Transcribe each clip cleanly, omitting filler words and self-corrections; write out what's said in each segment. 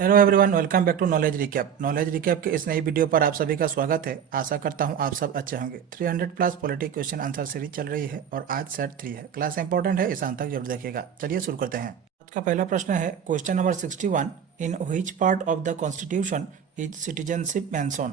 Hello everyone, welcome back to knowledge recap. Knowledge recap के इस नई वीडियो पर आप सभी का स्वागत है। आशा करता हूं आप सब अच्छे होंगे। 300 plus polity question answer series चल रही है और आज सेट 3 है। क्लास इंपॉर्टेंट है, इस अंत तक जरूर देखिएगा। चलिए शुरू करते हैं। आज का पहला प्रश्न है question number 61। In which part of the constitution is citizenship mention?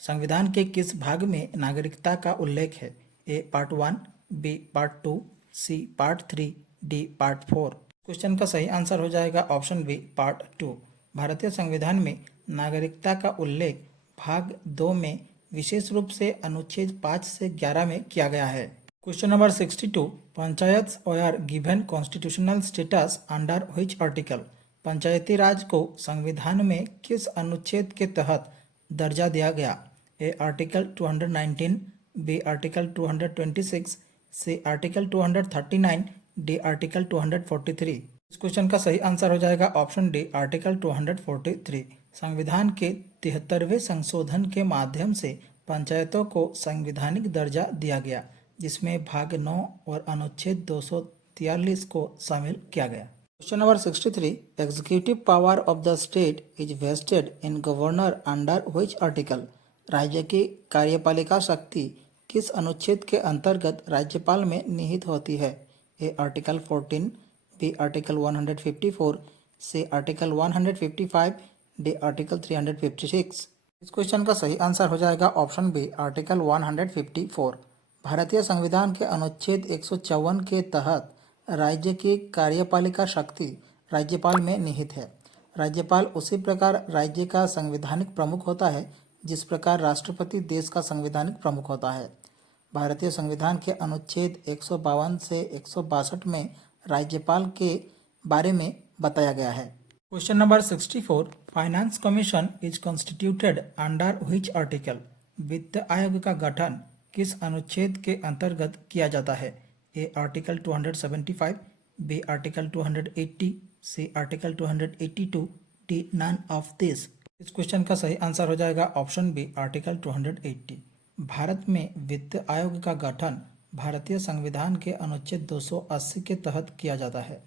संविधान के किस भाग में नागरिकता का उल्लेख है? A part 1, B part 2, C part 3, D part 4। Question का सही आंसर हो जाएगा ऑप्शन बी पार्ट 2। भारतीय संविधान में नागरिकता का उल्लेख भाग 2 में विशेष रूप से अनुच्छेद 5 से 11 में किया गया है। Question number 62। Panchayat are given constitutional status under which article? Panchayati Raj को संविधान में किस अनुच्छेद के तहत दर्जा दिया गया? A article 219, B article 226, C article 239, D article 243। इस क्वेश्चन का सही आंसर हो जाएगा ऑप्शन डी आर्टिकल 243। संविधान के 73वें संशोधन के माध्यम से पंचायतों को संवैधानिक दर्जा दिया गया, जिसमें भाग 9 और अनुच्छेद 243 को शामिल किया गया। Question number 63। Executive power of the state is vested in governor under which article? राज्य की कार्यपालिका शक्ति किस अनुच्छेद के अंतर्गत राज्यपाल में निहित होती है? A article 14, B article 154, C article 155, D article 356। इस क्वेश्चन का सही आंसर हो जाएगा ऑप्शन बी आर्टिकल 154। भारतीय संविधान के अनुच्छेद 154 के तहत राज्य की कार्यपालिका शक्ति राज्यपाल में निहित है। राज्यपाल उसी प्रकार राज्य का संवैधानिक प्रमुख होता है जिस प्रकार राष्ट्रपति देश का संवैधानिक प्रमुख होता है। भारतीय संविधान के अनुच्छेद 152 से 162 में राज्यपाल के बारे में बताया गया है। Question number 64। Finance commission is constituted under which article? वित्त आयोग का गठन किस अनुच्छेद के अंतर्गत किया जाता है? A article 275, B article 280, C article 282, D none of this. इस क्वेश्चन का सही आंसर हो जाएगा ऑप्शन बी आर्टिकल 280। भारत में वित्त आयोग का गठन भारतीय संविधान के अनुच्छेद 280 के तहत किया जाता है।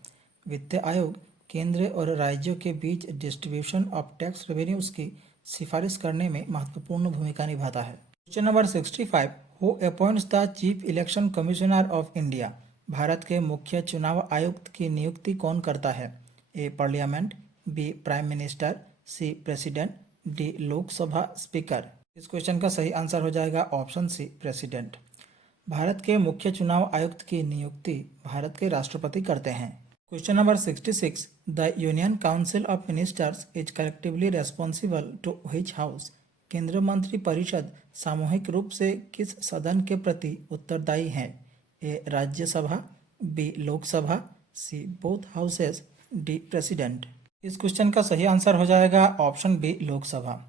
वित्त आयोग केंद्र और राज्यों के बीच डिस्ट्रीब्यूशन ऑफ टैक्स रेवेन्यूज की सिफारिश करने में महत्वपूर्ण भूमिका निभाता है। Question number 65। Who appoints the chief election commissioner of India? Bharat के मुख्य चुनाव आयुक्त की नियुक्ति कौन करता है? ए पार्लियामेंट, बी प्राइम मिनिस्टर, सी प्रेसिडेंट, डी लोकसभा स्पीकर। इस क्वेश्चन का सही आंसर हो जाएगा ऑप्शन सी प्रेसिडेंट। भारत के मुख्य चुनाव आयुक्त की नियुक्ति भारत के राष्ट्रपति करते हैं। Question number 66। The union council of ministers is collectively responsible to which house? केंद्रीय मंत्री परिषद सामूहिक रूप से किस सदन के प्रति उत्तरदायी है? A Rajya Sabha, B Lok Sabha, C both houses, D president. इस क्वेश्चन का सही आंसर हो जाएगा option B Lok Sabha.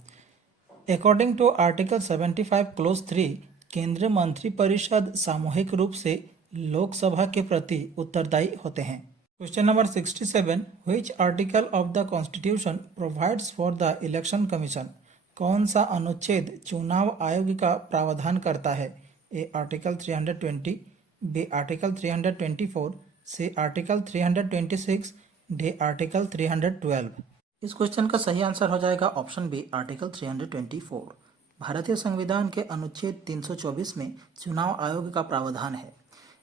According to article 75 clause 3, केंद्रीय मंत्रिपरिषद सामूहिक रूप से लोकसभा के प्रति उत्तरदायी होते हैं। Question number 67। Which article of the constitution provides for the election commission? कौन सा अनुच्छेद चुनाव आयोग का प्रावधान करता है? A article 320, B article 324, C article 326, D article 312। इस क्वेश्चन का सही आंसर हो जाएगा ऑप्शन बी आर्टिकल 324। भारतीय संविधान के अनुच्छेद 324 में चुनाव आयोग का प्रावधान है।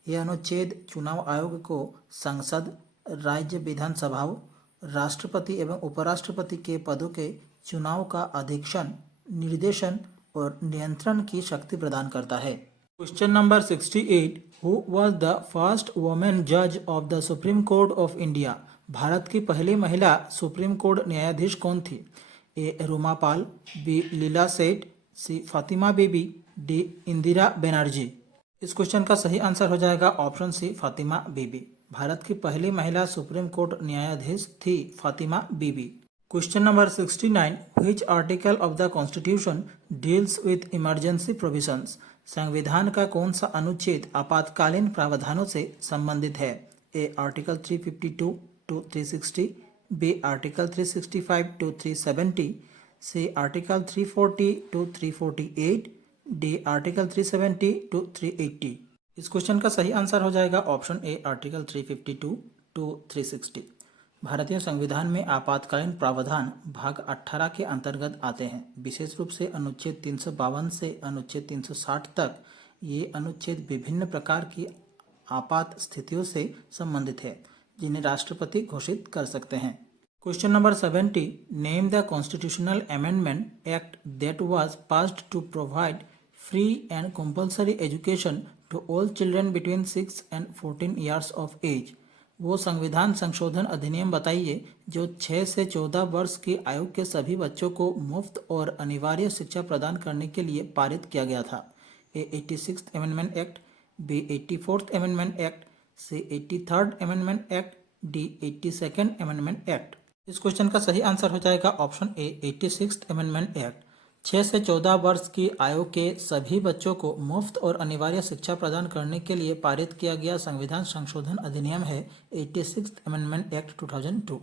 यह अनुच्छेद चुनाव आयोग को संसद, राज्य विधानसभाओं, राष्ट्रपति एवं उपराष्ट्रपति के पदों के चुनाव का अधीक्षण, निर्देशन और नियंत्रण की शक्ति प्रदान करता है। Question number 68। Who was the first women जज of the supreme court of India? Bharat की पहली महिला सुप्रीम कोर्ट न्यायाधीश कौन थी? ए रूमा पाल, B Leela Seth, C Fathima Beevi, D Indira Banerjee. इस क्वेश्चन का सही आंसर हो जाएगा ऑप्शन सी फातिमा बीबी। भारत की पहली महिला सुप्रीम कोर्ट न्यायाधीश थी Fathima Beevi. Question number 69। Which article of the constitution deals with emergency provisions? संविधान का कौन सा अनुच्छेद आपातकालीन प्रावधानों से संबंधित है? A article 352 to 360, B article 365 to 370, C article 340 to 348, D article 370 to 380। इस क्वेश्चन का सही आंसर हो जाएगा ऑप्शन ए आर्टिकल 352 to 360। भारतीय संविधान में आपातकालीन प्रावधान भाग 18 के अंतर्गत आते हैं। विशेष रूप से अनुच्छेद 352 से अनुच्छेद 360 तक ये अनुच्छेद विभिन्न प्रकार की आपात स्थितियों से संबंधित है जिन्हें राष्ट्रपति घोषित कर सकते हैं। Question number 70, name the constitutional amendment act that was passed to provide free and compulsory education to all children between 6 and 14 years of age. वो संविधान संशोधन अधिनियम बताइए जो 6 से 14 वर्ष की आयु के सभी बच्चों को मुफ्त और अनिवार्य शिक्षा प्रदान करने के लिए पारित किया गया था। A 86th amendment act, B 84th amendment act, C 83rd amendment act, D 82nd amendment act. इस क्वेश्चन का सही आंसर हो जाएगा ऑप्शन ए 86th अमेंडमेंट एक्ट। 6 से 14 वर्ष की आयु के सभी बच्चों को मुफ्त और अनिवार्य शिक्षा प्रदान करने के लिए पारित किया गया संविधान संशोधन अधिनियम है 86th अमेंडमेंट एक्ट 2002।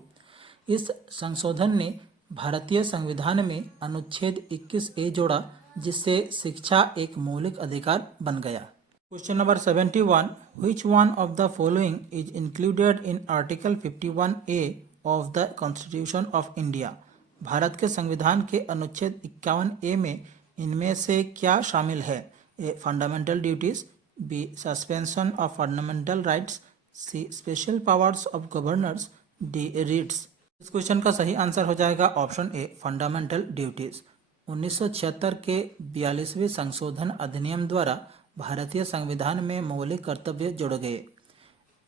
इस संशोधन ने भारतीय संविधान में अनुच्छेद 21A जोड़ा जिससे शिक्षा एक मौलिक अधिकार बन गया। Question number 71, which one of the following is included in article 51A of the constitution of India. Bharat के संविधान के अनुच्छेद 51A में इनमें से क्या शामिल है? A fundamental duties, B suspension of fundamental rights, C special powers of governors, D writs. इस क्वेश्चन का सही आंसर हो जाएगा ऑप्शन ए फंडामेंटल ड्यूटीज। 1976 के 42वें संशोधन अधिनियम द्वारा भारतीय संविधान में मौलिक कर्तव्य जोड़े गए।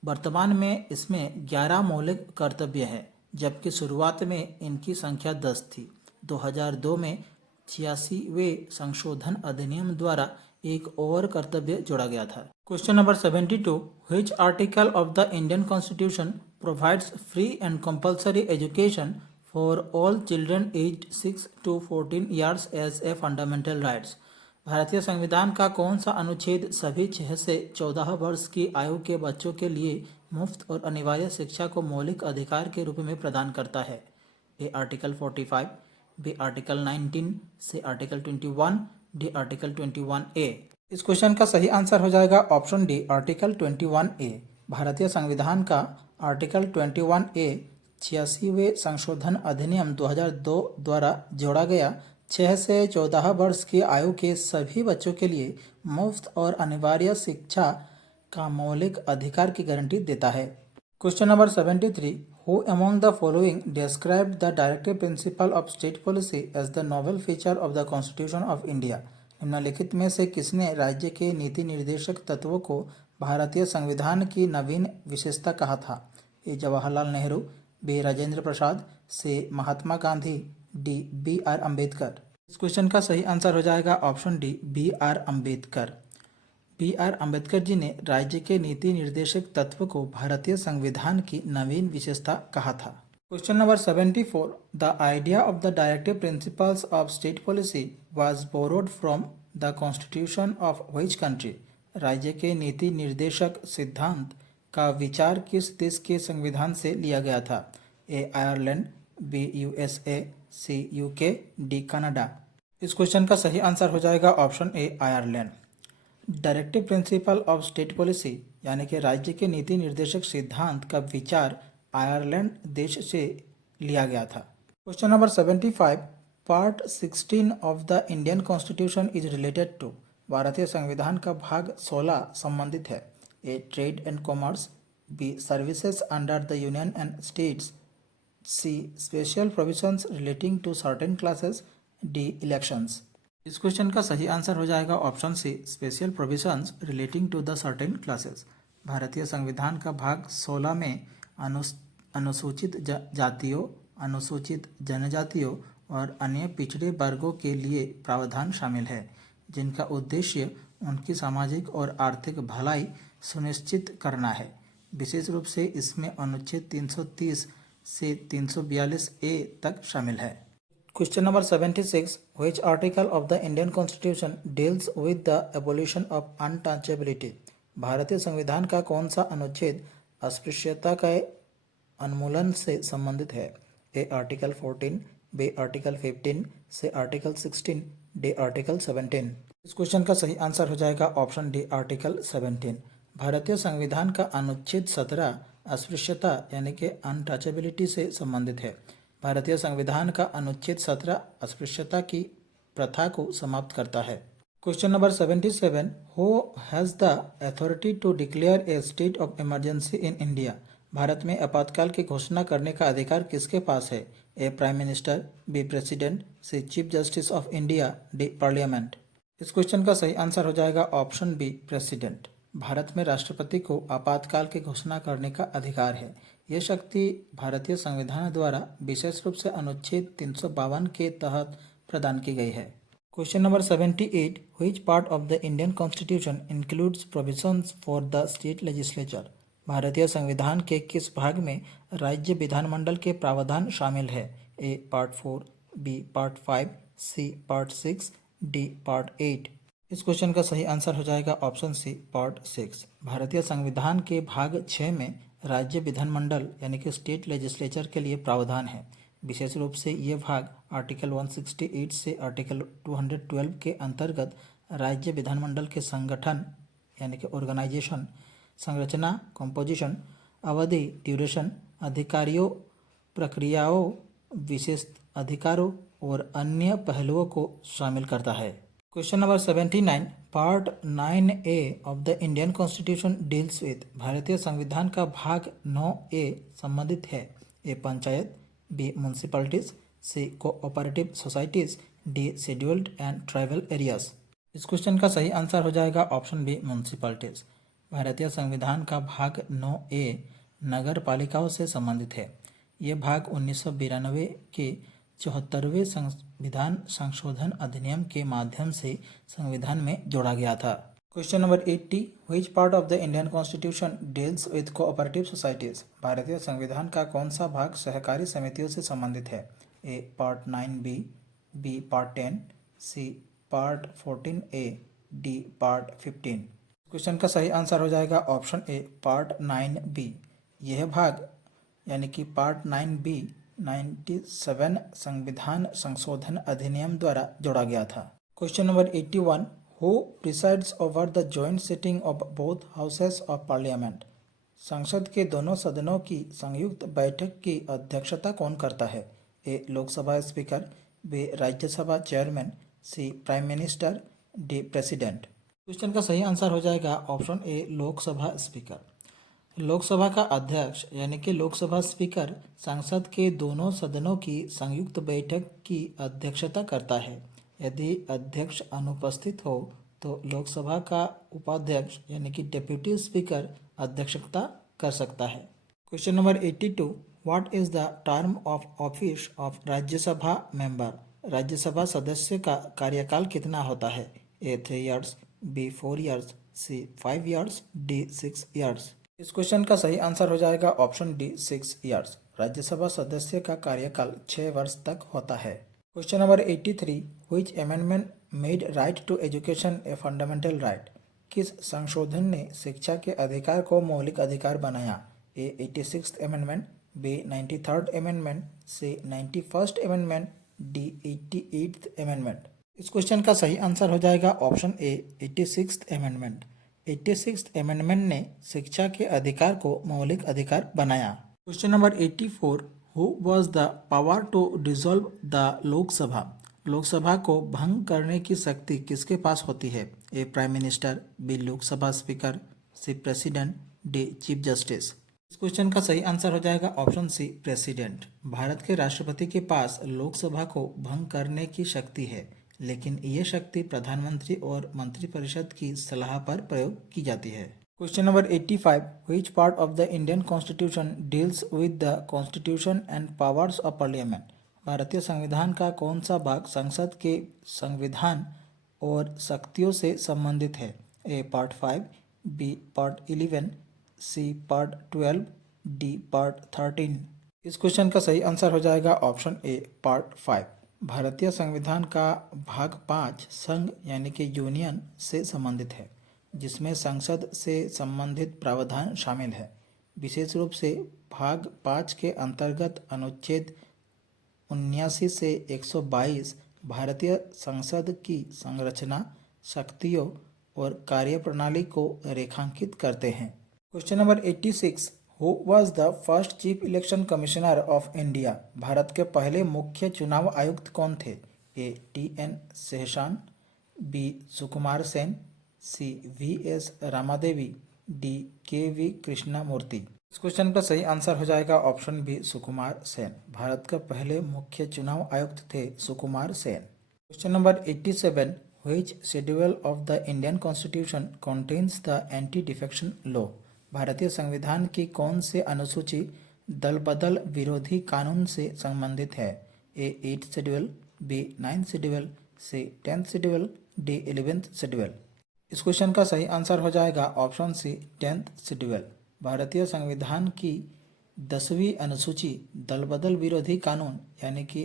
वर्तमान में इसमें 11 मौलिक कर्तव्य है जबकि शुरुआत में इनकी संख्या 10 थी। 2002 में 86वें संशोधन अधिनियम द्वारा एक और कर्तव्य जोड़ा गया था। Question number 72, which article of the Indian constitution provides free and compulsory education for all children aged 6 to 14 years age a fundamental rights. भारतीय संविधान का कौन सा अनुच्छेद सभी 6 से 14 वर्ष की आयु के बच्चों के लिए मुफ्त और अनिवार्य शिक्षा को मौलिक अधिकार के रूप में प्रदान करता है? A article 45, B article 19, C article 21, D article 21A। इस क्वेश्चन का सही आंसर हो जाएगा ऑप्शन डी आर्टिकल 21A। भारतीय संविधान का आर्टिकल 21A 86वें संशोधन अधिनियम 2002 द्वारा जोड़ा गया 6 से 14 वर्ष की आयु के सभी बच्चों के लिए मुफ्त और अनिवार्य शिक्षा का मौलिक अधिकार की गारंटी देता है। Question number 73, who among the following describe the directive principle of state policy as the novel feature of the constitution of India. निम्नलिखित में से किसने राज्य के नीति निर्देशक तत्वों को भारतीय संविधान की नवीन विशेषता कहा था? A Jawaharlal Nehru, B Rajendra Prasad, C Mahatma Gandhi, D BR Ambedkar. इस क्वेश्चन का सही आंसर हो जाएगा option D BR Ambedkar. BR Ambedkar ji ने राज्य के नीति निर्देशक तत्व को भारतीय संविधान की नवीन विशेषता कहा था। Question number 74, the idea of the directive principles of state policy was borrowed from the constitution of which country. राज्य के नीति निर्देशक सिद्धांत का विचार किस देश के संविधान से लिया गया था? ए आयरलैंड, बी USA, सी UK, डी कनाडा। इस क्वेश्चन का सही आंसर हो जाएगा option A Ireland. Directive principle of state policy यानी कि राज्य के नीति निर्देशक सिद्धांत का विचार आयरलैंड देश से लिया गया था। Question number 75, part 16 of the Indian constitution is related to. भारतीय संविधान का भाग 16 संबंधित है। A trade and commerce, B services under the union and states, C special provisions relating to certain classes, D elections. इस क्वेश्चन का सही answer हो जाएगा option C special provisions relating to the certain classes. भारतीय संविधान का भाग 16 में अनुसूचित जातियों, अनुसूचित जनजातियों और अन्य पिछड़े वर्गों के लिए प्रावधान शामिल है जिनका उद्देश्य उनकी सामाजिक और आर्थिक भलाई सुनिश्चित करना है। विशेष रूप से इसमें अनुच्छेद 330 से 342A तक शामिल है। Question number 76, which article of the Indian constitution deals with the abolition of untouchability. भारतीय संविधान का कौन सा अनुच्छेद अस्पृश्यता के उन्मूलन से संबंधित है? ए आर्टिकल 14, बी आर्टिकल 15, से आर्टिकल 16, डी आर्टिकल 17। इस क्वेश्चन का सही आंसर हो जाएगा ऑप्शन डी आर्टिकल 17। भारतीय संविधान का अनुच्छेद 17 अस्पृश्यता यानी कि अनटचेबिलिटी से संबंधित है। भारतीय संविधान का अनुच्छेद 17 अस्पृश्यता की प्रथा को समाप्त करता है। Question number 77, who has the authority to declare a state of emergency in India? भारत में आपातकाल की घोषणा करने का अधिकार किसके पास है? A prime minister, B president, C chief justice of India, D parliament. इस क्वेश्चन का सही आंसर हो जाएगा ऑप्शन बी प्रेसिडेंट। भारत में राष्ट्रपति को आपातकाल की घोषणा करने का अधिकार है। यह शक्ति भारतीय संविधान द्वारा विशेष रूप से अनुच्छेद 352 के तहत प्रदान की गई है। Question number 78, which part of the Indian constitution includes provisions for the state legislature? भारतीय संविधान के किस भाग में राज्य विधानमंडल के प्रावधान शामिल है? A part 4, B part 5, C part 6, D part 8। इस क्वेश्चन का सही आंसर हो जाएगा ऑप्शन सी पार्ट 6। भारतीय संविधान के भाग 6 में राज्य विधानमंडल यानी कि स्टेट लेजिस्लेचर के लिए प्रावधान है। विशेष रूप से ये भाग आर्टिकल 168 से आर्टिकल 212 के अंतर्गत राज्य विधानमंडल के संगठन यानी कि ऑर्गेनाइजेशन, संरचना, कंपोजिशन, अवधि, ड्यूरेशन, अधिकारियों, प्रक्रियाओं, विशेष अधिकारों और अन्य पहलुओं को शामिल करता है। Question number 79, part 9A of the Indian constitution deals with? भारतीय संविधान का भाग 9A संबंधित है। A panchayat, B municipalities, C cooperative societies, D scheduled and tribal areas. इस क्वेश्चन का सही आंसर हो जाएगा ऑप्शन बी म्यूनसिपैलिटीज। भारतीय संविधान का भाग 9A नगर पालिकाओं से संबंधित है। यह भाग 1992 के 74वें संविधान संशोधन अधिनियम के माध्यम से संविधान में जोड़ा गया था। Question number 80, which part of the Indian constitution deals with cooperative societies? भारतीय संविधान का कौन सा भाग सहकारी समितियों से संबंधित है? A part 9B, B part 10, C part 14A, D part 15। Question का सही आंसर हो जाएगा ऑप्शन ए पार्ट 9B। यह भाग यानी कि पार्ट 9B 97 संविधान संशोधन अधिनियम द्वारा जोड़ा गया था। Question number 81, who presides over the joint sitting of both houses of parliament? संसद के दोनों सदनों की संयुक्त बैठक की अध्यक्षता कौन करता है? A Lok Sabha speaker, B Rajya Sabha chairman, C prime minister, D president. Question का सही आंसर हो जाएगा option A Lok Sabha speaker. Lok Sabha का अध्यक्ष यानी कि लोकसभा स्पीकर संसद के दोनों सदनों की संयुक्त बैठक की अध्यक्षता करता है। यदि अध्यक्ष अनुपस्थित हो तो लोकसभा का उपाध्यक्ष यानी कि डेप्यूटी स्पीकर अध्यक्षता कर सकता है। Question number 82, what is the term of office of Rajya Sabha member? Rajya Sabha सदस्य का कार्यकाल कितना होता है? ए 3 ईयर्स, बी 4 ईयर्स, सी 5 ईयर्स, डी 6 ईयर्स। इस क्वेश्चन का सही आंसर हो जाएगा ऑप्शन डी 6 ईयर्स। राज्यसभा सदस्य का कार्यकाल 6 वर्ष तक होता है। Question number 83, which amendment made right to education a fundamental right? किस संशोधन ने शिक्षा के अधिकार को मौलिक अधिकार बनाया? A 86th amendment, B 93rd amendment, C 91st amendment, D 88th amendment. इस क्वेश्चन का सही आंसर हो जाएगा ऑप्शन ए 86th अमेंडमेंट। 86th अमेंडमेंट ने शिक्षा के अधिकार को मौलिक अधिकार बनाया। Question number 84, who was the power to dissolve the Lok Sabha? Lok Sabha को भंग करने की शक्ति किसके पास होती है? A prime minister, B Lok Sabha speaker, C president, D chief justice. इस क्वेश्चन का सही आंसर हो जाएगा ऑप्शन सी प्रेसिडेंट। भारत के राष्ट्रपति के पास लोकसभा को भंग करने की शक्ति है, लेकिन ये शक्ति प्रधानमंत्री और मंत्रिपरिषद की सलाह पर प्रयोग की जाती है। Question number 85, which part of the Indian constitution deals with the constitution and powers of parliament? भारतीय संविधान का कौन सा भाग संसद के संविधान और शक्तियों से संबंधित है? A part 5, B part 11, C part 12, D part 13। इस क्वेश्चन का सही आंसर हो जाएगा ऑप्शन ए पार्ट 5। भारतीय संविधान का भाग 5 संघ यानी कि यूनियन से संबंधित है, जिसमें संसद से संबंधित प्रावधान शामिल है। विशेष रूप से भाग 5 के अंतर्गत अनुच्छेद 79 से 122 भारतीय संसद की संरचना, शक्तियों और कार्यप्रणाली को रेखांकित करते हैं। Question number 86, who was the first chief election commissioner of India? Bharat के पहले मुख्य चुनाव आयुक्त कौन थे? A T N. Seshan, B Sukumar Sen, C V S. Ramadevi, D K V. Krishnamurthy. इस क्वेश्चन का सही आंसर हो जाएगा ऑप्शन बी सुकुमार सेन। भारत के पहले मुख्य चुनाव आयुक्त थे Sukumar Sen. Question number 87, which schedule of the Indian constitution contains the anti defection law? भारतीय संविधान की कौन से अनुसूची दल बदल विरोधी कानून से संबंधित है? A 8th schedule, B 9th schedule, C 10th schedule, D 11th schedule. इस क्वेश्चन का सही आंसर हो जाएगा ऑप्शन सी 10th शेड्यूल। भारतीय संविधान की 10वीं अनुसूची दल बदल विरोधी कानून यानी कि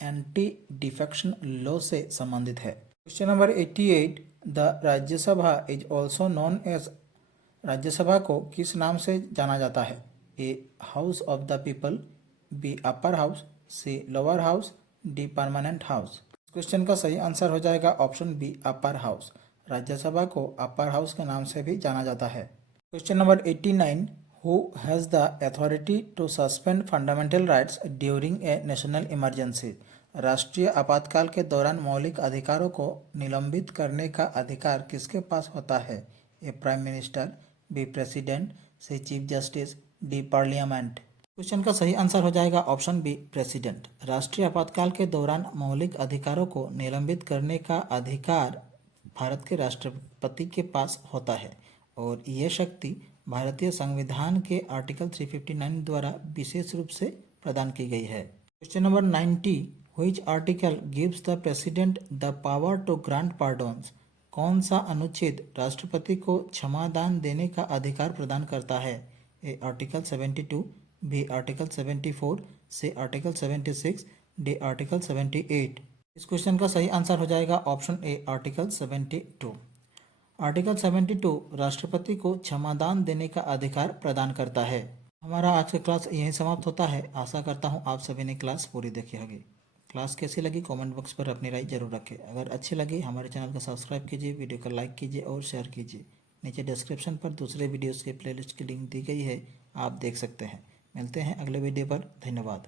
एंटी डिफेक्शन लॉ से संबंधित है। Question number 88, the Rajya Sabha is also known as, Rajya Sabha को किस नाम से जाना जाता है? A house of the people, B upper house, C lower house, D permanent house. Question का सही आंसर हो जाएगा option B upper house. Rajya Sabha को अपर हाउस के नाम से भी जाना जाता है। Question number 89, who has the authority to suspend fundamental rights during a national emergency? राष्ट्रीय आपातकाल के दौरान मौलिक अधिकारों को निलंबित करने का अधिकार किसके पास होता है? A prime minister, B president, C chief justice, D parliament. Question का सही आंसर हो जाएगा ऑप्शन बी प्रेसिडेंट। राष्ट्रीय आपातकाल के दौरान मौलिक अधिकारों को निलंबित करने का अधिकार भारत के राष्ट्रपति के पास होता है और यह शक्ति भारतीय संविधान के आर्टिकल 359 द्वारा विशेष रूप से प्रदान की गई है। Question number 90, which article gives the president the power to grant pardons? कौन सा अनुच्छेद राष्ट्रपति को क्षमादान देने का अधिकार प्रदान करता है? A article 72, B article 74, C article 76, D article 78। इस क्वेश्चन का सही आंसर हो जाएगा ऑप्शन ए आर्टिकल 72। आर्टिकल 72 राष्ट्रपति को क्षमादान देने का अधिकार प्रदान करता है। हमारा आज का क्लास यहीं समाप्त होता है। आशा करता हूँ आप सभी ने क्लास पूरी देखी होगी। क्लास कैसी लगी कमेंट बॉक्स पर अपनी राय जरूर रखें। अगर अच्छी लगी हमारे चैनल को सब्सक्राइब कीजिए, वीडियो को लाइक कीजिए और शेयर कीजिए। नीचे डिस्क्रिप्शन पर दूसरे वीडियोज़ के प्लेलिस्ट की लिंक दी गई है, आप देख सकते हैं। मिलते हैं अगले वीडियो पर। धन्यवाद।